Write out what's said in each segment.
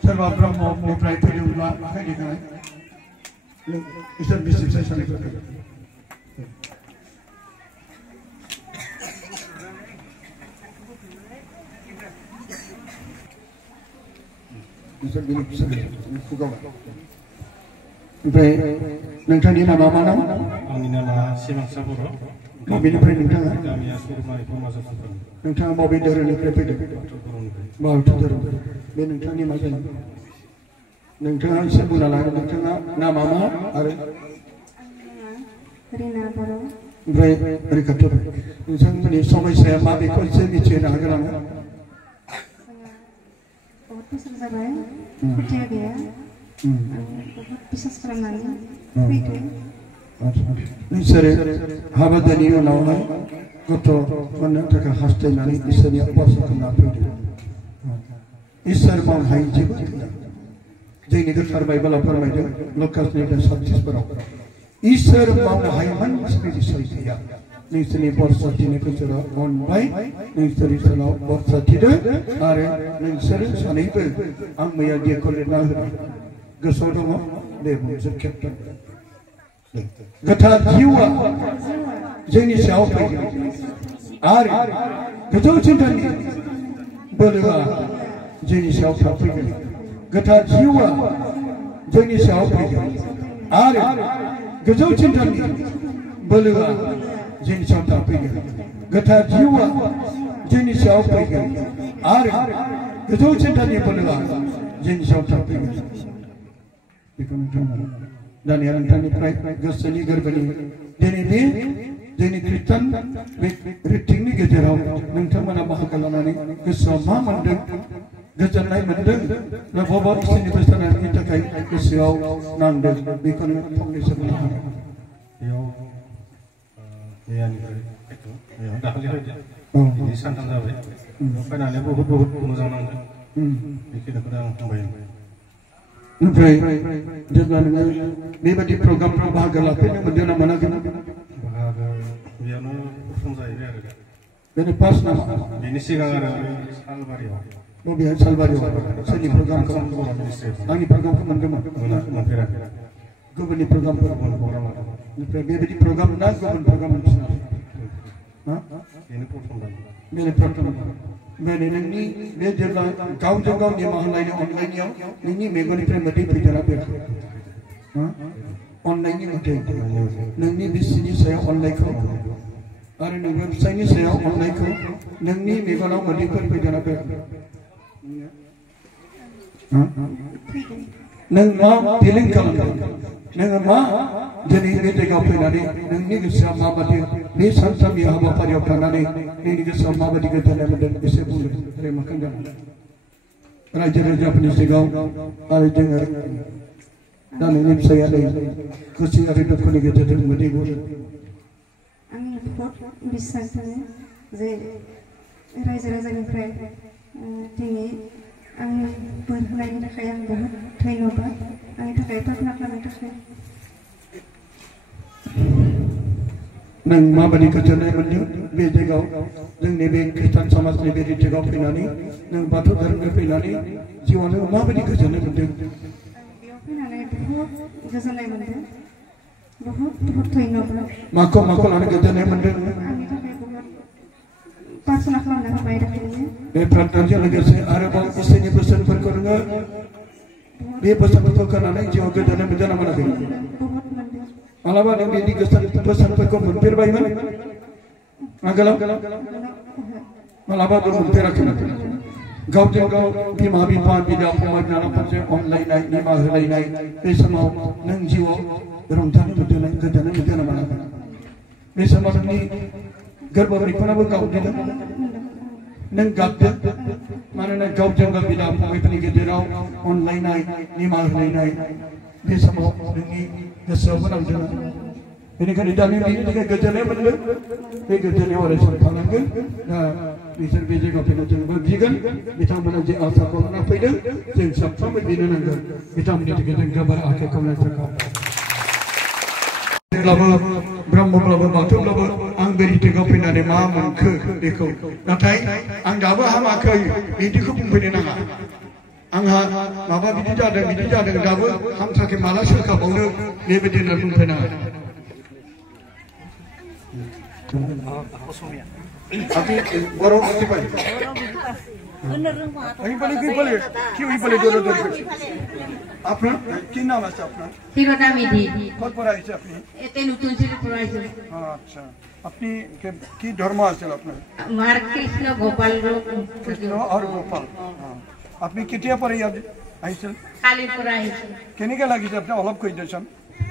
सोरबा ब्रह्मनिफ्राय फैदोंब्ला आखाइ दैखांनाय इसोर बिसिबसाय सानैफोरखौ इसोर बिनि खुगाव ओमफ्राय नोंथांनि नामा मा नाम? आंनि नामा सिमांसा बर'। बबेनिफ्राय नोंथाङा? गामिया सुरमाय माजाफोर। नोंथाङा बबे धोरोमनिफ्राय फैदों? बाथौ धोरोम। बे नोंथांनि मा जायो? नोंथाङा एसे बुंना लादो नोंथाङा नामा मा आरो रिना बर'। ओमफ्राय रैखाथि नोंथांमोननि समस्याया मा बेखौ एसे मिथिहोनो हागोन आङो? बहुत बोसोर जाबाय खुथिया गैया बहुत बिसास खालामनानै फैदों। नोंसोरो हाबानि उनावहाय गथ' मोननो थाखाय हास्थायनानै इसोरनि आर'ज खालामना फैदों। इसोर मावनो हायै जेबो गैया। जोंनि गोथार बाइबेला फोरमायदों लुकासनि 36 इसोर मावनो हायै मोनसे इसोर गैया। नोंसोरनि बरसाथिनि गेजेराव अनबाय नोंसोर इसोराव बरसाथिदों आरो नोंसोर सानैबो आं मैया देखौ लिरना होदों गोसोआव दङ दे मोनसे केप्टेन गोथार जिउआ जोंनि सायाव फैगोन आरो गोजौसिन धोननि बोलोआ जोंनि सायाव थाफैगोन। गोथार जिउआ जोंनि सायाव फैगोन आरो गोजौसिन धोननि बोलोआ जोंनि सायाव थाफैगोन। गोथार जिउआ जोंनि सायाव फैगोन आरो गोजौसिन धोननि बोलोआ जोंनि सायाव थाफैगोन। बेखौ नोंथांमोना दानिया नोंथांनिफ्राय गोसोनि गोरबोनि दिनै बे जोंनि ख्रिस्टान बे रिटिंनि गेजेराव नोंथांमोना बाहागो लानानै गोसोआव मा मोनदों गोजोननाय मोनदों ना बबेबा इसोरनि बोसोननि थाखाय गोसोआव नांदों बेखौनो फंनैसो बुंनो हागोन। बेयाव दाखालि फैदों सानथाम जाबाय फैनानै बहुत मोजां नांदों बेखिनिखौनो आं बुंबाय। ओमफ्राय जेब्ला नोङो बेबायदि प्रग्रामफ्राव बाहागो लाफैनो मोनदों ना मोनाखै? बाहागो बेयावनो सम जाहैबाय आरो बेनो फार्स्ट नामा? बेनि सिगां आरो सालबारियाव बबेहाय सालबारियाव सोरनि प्रग्रामखौ आंनि प्रग्रामखौ मोनदोंमोन मोनफेराखै गुबुननि प्रग्रामफोर ओमफ्राय बेबायदि प्रग्राम ना गुबुन प्रग्राम मोनफिना बेनो प्रथम बेनो नोंनि बे जेब्ला गावजों गाव निमाहा होलायनो अनलायनायाव नोंनि मेगननिफ्राय मोदै फैदोंना फैयाखै? अननायनि मोदै नोंनि बिसिनि सायाव अननायखौ आरो नोंनि फिसायनि सायाव अननायखौ नोंनि मेगनाव मोदैफोर फैदोंना फैयाखै? नों मा फिलिं खालामदों? नोङो मा दिनै बे जायगायाव फैनानै नोंनि गोसोआ माबादि बे सानफ्रोमबो हाबाफारियाव थानानै नोंनि गोसोआव माबादि गोजोननाय मोनदों एसे बुंदो मोखां जानानै रायजो राजाफोरनि सिगाङाव आरो जोङो दा नोंनि फिसाया नै खुसि आरो दुखुनि गेजेरजों मोदै गयो। आंनि बहुत बिसास दङ जे रायजो राजानिफ्राय दिनै आंनि बोर होनायनि थाखाय आं बहुत धन्यबाद आंनि थाखाय प्रार्थना खालामनो थाखाय। नों माबायदि गोजोननाय मोनदों बे जायगायाव जोंनि बे ख्रिस्टान समाजनि बे जायगायाव फैनानै नों बाथौ धोरोमनिफ्राय फैनानै जिउआव नों माबायदि गोजोननाय मोनदों? बेयाव फैनानै बहुत गोजोननाय मोनदों बहुत धन्यबाद। माखौ लानानै गोजोननाय मोनदों? आंनि थाखाय बहुत प्रार्थना खालामनो होबाय दाखालि बे प्रार्थनाजों लोगोसे आरोबाव इसोरनि बोसोनफोरखौ नोङो बे बोसोनफोरखौ खोनानै जिउआव गोजोननाय मोनदों ना मोनाखै? मालाबा नों बेनि बोसोनफोरखौ मोनफेरबायमोन आगोलाव? मालाबाबो मोनफेराखै? गावजों गाव बिमा बिफा बिदा फंबाय बिनानावफोरजों अनलायनाय निमाहा होलायनाय बे समाव नों जिउआव रंजानाय मोनदों गोजोननाय मोनदों ना मोनाखै? बे समाव नोंनि गोरबो बिफानाबो गावदों नों गाबदों मानोना गावजों गाव बिदा फंबायफोरनि गेजेराव अनलायनाय निमाहा होलायनाय बे समाव नोंनि गोसोआवबो नांदों बेनिखायनो दानि बिनि थाखाय गोजोननाय मोनदों बे गोजोननायाव अरायसम थानांगोन दा बिसोर बे जायगायाव फैनो जोंबो बिगोन बिथांमोना जे आसाखौ लाना फैदों जों साफ्रोमबो बिनो नांगोन बिथांमोननि थाखाय जों गोबार आखाइ खालामनाय थाखाय ब्रह्मब्लाबो बाथौब्लाबो आं बे रिटेकआव फैनानै मा मोनखो बेखौ नाथाय आं दाबो हामाखै बिदिखौ बुंफैनो नाङा आंहा माबा बिदि जादों दाबो हामथाखै माला सोखाबावनो बेबायदि होननानै बुंफैनो नाङा Tapi baru nanti pak. Ini paling क्यों पाले जोर अपना क्या नाम है अपना हिरोना मिधी कौन पढ़ाई है अपनी इतने नूतन से पढ़ाई है अच्छा अपनी की धर्म है अपना मार्ग कृष्ण गोपाल और गोपाल अपनी कितने पढ़ाई है खाली पढ़ाई किन्हीं का लगी अपने अलग कोई दर्शन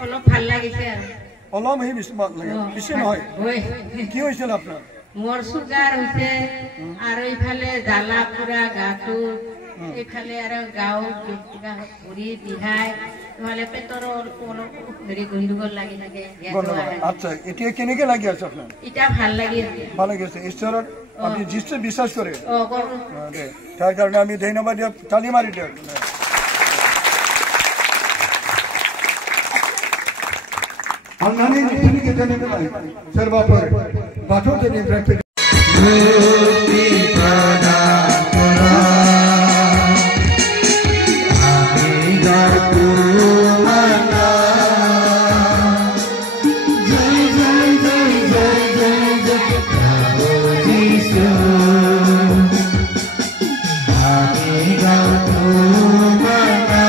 अलग फल लगी से अलग ही बिस्मात लगे इसे नहीं क्यों इसे अपना मोर सुगार होते आरो इफाले जाला पूरा गातु इफाले आरो गाव बिगा पुरी दिहाय वाले पेटर ओलो मेरी गंडगोल लागि लागे अच्छा इटे केने के लागि আছে আপনার এটা ভাল লাগি ভালো গেছে ঈশ্বর আপনি যিশু বিশ্বাস করে ও করো তার কারণে আমি ধন্যবাদ তালি মারি দেব आंनानै नोंसोरनि गेजेरनिफ्राय सोरबाफोर बाथौ धोरोमनिफ्राय फैदों मुक्ति प्रदान करा आमिगार तुमाना जय जय जय जय जय जय प्रभु यीशु आमिगार तुमाना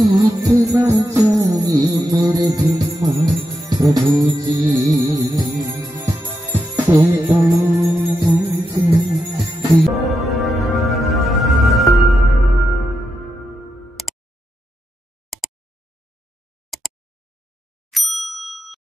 इतना चाहिए मेरे हिम्मत प्रभु जी।